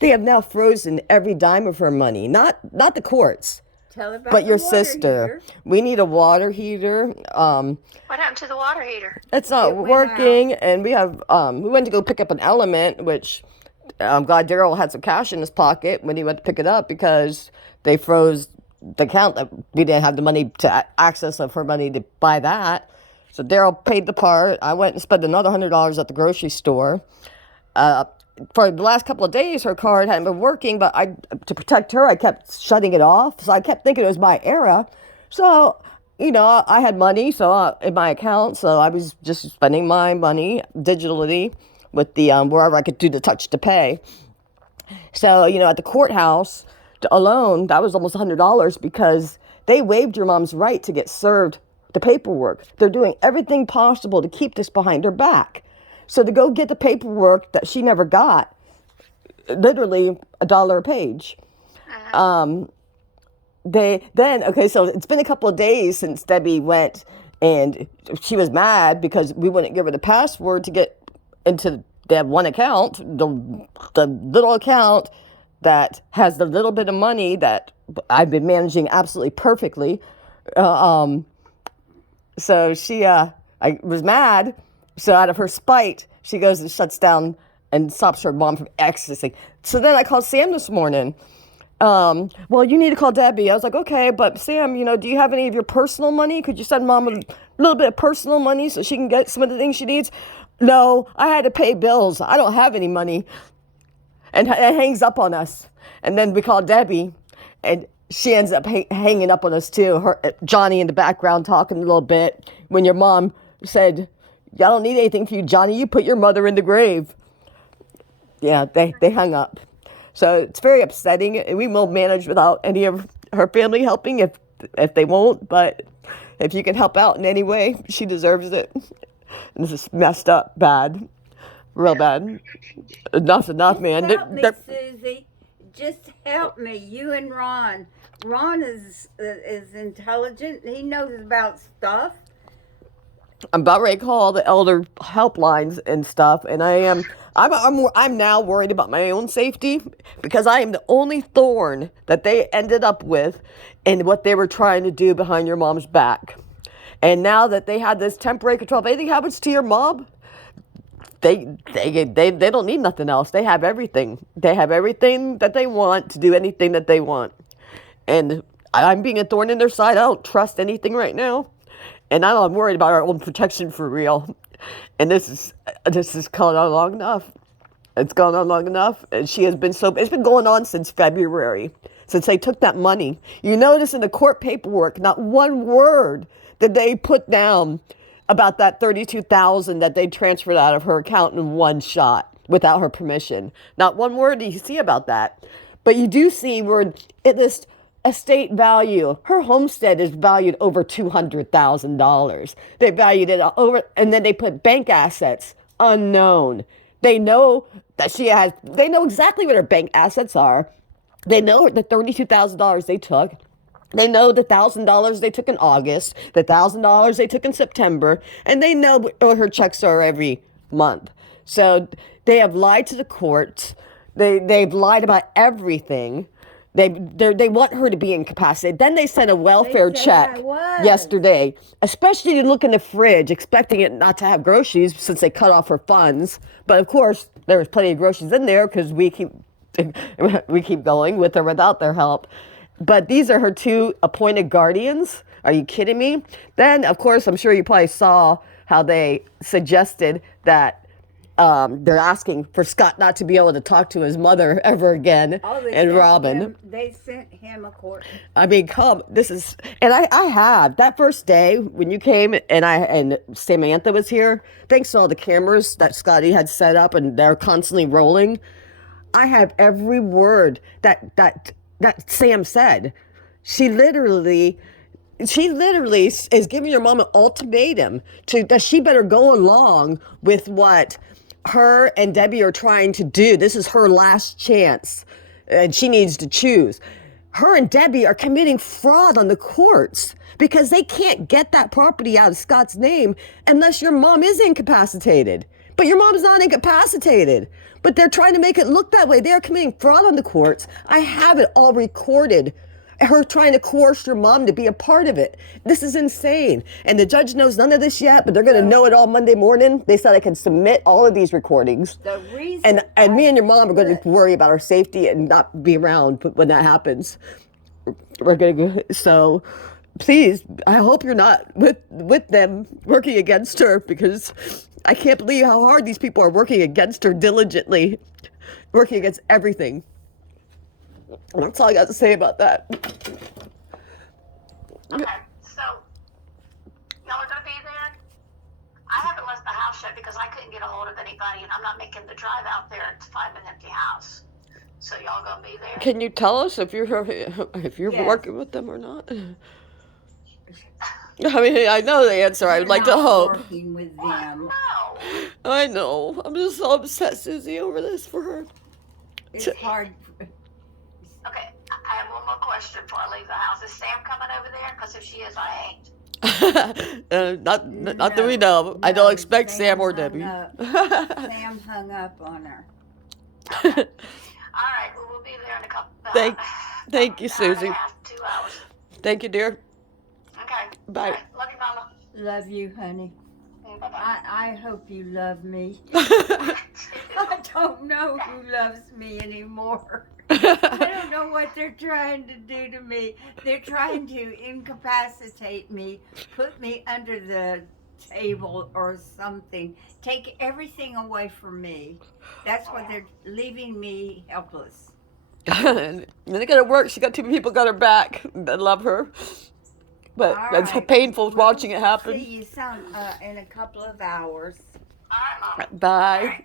They have now frozen every dime of her money. Not the courts, Tell her but about the your water sister. heater. We need a water heater. What happened to the water heater? It's not It went out. working, and we went to go pick up an element, which I'm glad Daryl had some cash in his pocket when he went to pick it up because they froze the account that we didn't have the money to access of her money to buy that. So Daryl paid the part. I went and spent another $100 at the grocery store. Uh, for the last couple of days, her card hadn't been working, but to protect her, I kept shutting it off. So I kept thinking it was my error. So, I had money in my account, so I was just spending my money digitally with the wherever I could do the touch to pay. So, at the courthouse alone, that was almost $100 because they waived your mom's right to get served the paperwork. They're doing everything possible to keep this behind her back. So to go get the paperwork that she never got, literally $1 a page. So it's been a couple of days since Debbie went, and she was mad because we wouldn't give her the password to get into that one account, the little account that has the little bit of money that I've been managing absolutely perfectly. So I was mad. So out of her spite, she goes and shuts down and stops her mom from accessing. So then I called Sam this morning. Well, you need to call Debbie. I was like, okay, but Sam, do you have any of your personal money? Could you send mom a little bit of personal money so she can get some of the things she needs? No, I had to pay bills. I don't have any money. And it hangs up on us. And then we call Debbie, and she ends up hanging up on us too. Johnny in the background talking a little bit. When your mom said, I don't need anything from you, Johnny. You put your mother in the grave. Yeah, they hung up. So it's very upsetting. We will manage without any of her family helping if they won't. But if you can help out in any way, she deserves it. And this is messed up, bad, real bad. Enough's enough, Just man. help me, Susie. Just help me. You and Ron. Ron is intelligent. He knows about stuff. I'm about ready to call the elder helplines and stuff, and I'm now worried about my own safety because I am the only thorn that they ended up with in what they were trying to do behind your mom's back. And now that they had this temporary control, if anything happens to your mom, they don't need nothing else. They have everything. They have everything that they want to do anything that they want. And I'm being a thorn in their side. I don't trust anything right now. And I'm worried about our own protection for real. And this is gone on long enough. It's gone on long enough. And it's been going on since February, since they took that money. You notice in the court paperwork, not one word did they put down about that $32,000 that they transferred out of her account in one shot without her permission. Not one word do you see about that. But you do see where this estate value, her homestead is valued over $200,000. They valued it over, and then they put bank assets unknown. They know they know exactly what her bank assets are. They know the $32,000 they took. They know the $1,000 they took in August, the $1,000 they took in September, and they know what her checks are every month. So they have lied to the courts. They've lied about everything. They want her to be incapacitated. Then they sent a welfare check yesterday, especially to look in the fridge, expecting it not to have groceries since they cut off her funds. But of course, there was plenty of groceries in there because we keep going with or without their help. But these are her two appointed guardians. Are you kidding me? Then, of course, I'm sure you probably saw how they suggested that they're asking for Scott not to be able to talk to his mother ever again, and Robin. They sent him a court. I mean, and I have that first day when you came and Samantha was here. Thanks to all the cameras that Scotty had set up and they're constantly rolling. I have every word that Sam said. She literally is giving your mom an ultimatum that she better go along with what her and Debbie are trying to do. This is her last chance, and she needs to choose. Her and Debbie are committing fraud on the courts because they can't get that property out of Scott's name unless your mom is incapacitated. But your mom's not incapacitated. But they're trying to make it look that way. They're committing fraud on the courts. I have it all recorded. Her trying to coerce your mom to be a part of it. This is insane. And the judge knows none of this yet, but they're going to know it all Monday morning. They said I can submit all of these recordings. The reason And me and your mom are going to worry about our safety and not be around when that happens. We're going to go. So please, I hope you're not with them working against her, because I can't believe how hard these people are working against her diligently, working against everything. And that's all I got to say about that. Okay, so y'all are gonna be there. I haven't left the house yet because I couldn't get a hold of anybody, and I'm not making the drive out there to find an empty house. So y'all gonna be there? Can you tell us if you're Yes. working with them or not? I mean, I know the answer. I would like to hope. Working with What? them. No. I know. I'm just so upset, Susie, over this for her. It's hard. Okay, I have one more question before I leave the house. Is Sam coming over there? Because if she is, I ain't. Not that we know. I don't expect Sam or hung Debbie. up. Sam hung up on her. All right, well, we'll be there in a couple. Thank you, hour and a Susie. half, 2 hours. Thank you, dear. Okay. Bye. All right, love you, Mama. Love you, honey. Bye-bye. I hope you love me. I don't know who loves me anymore. I don't know what they're trying to do to me. They're trying to incapacitate me, put me under the table or something, take everything away from me. That's what they're leaving me helpless. And then it got to work. She got two people got her back that love her. But All it's right. painful We'll watching it See happen. you some in a couple of hours. All right, Mama. Bye.